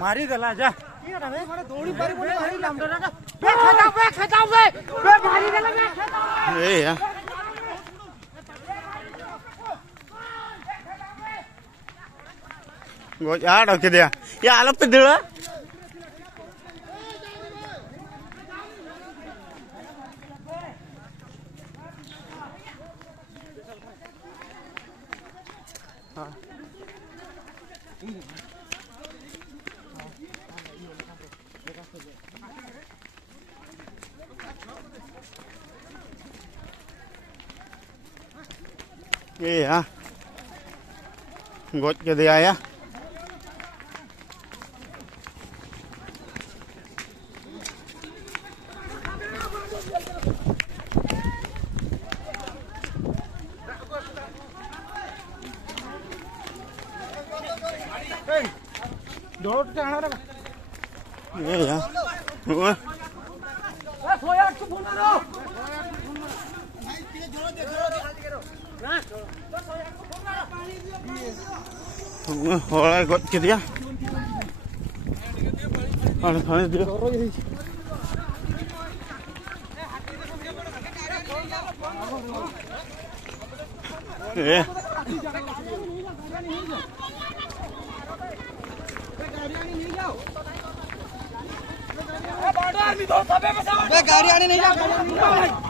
मारी देला जा दौड़ी पारी मारी दिया या आलप पे दिला ये हाँ गोच के दिया या ये यार होड़ा गोट के दिया खाने खाने दिया ये गाड़ी आने नहीं जाओ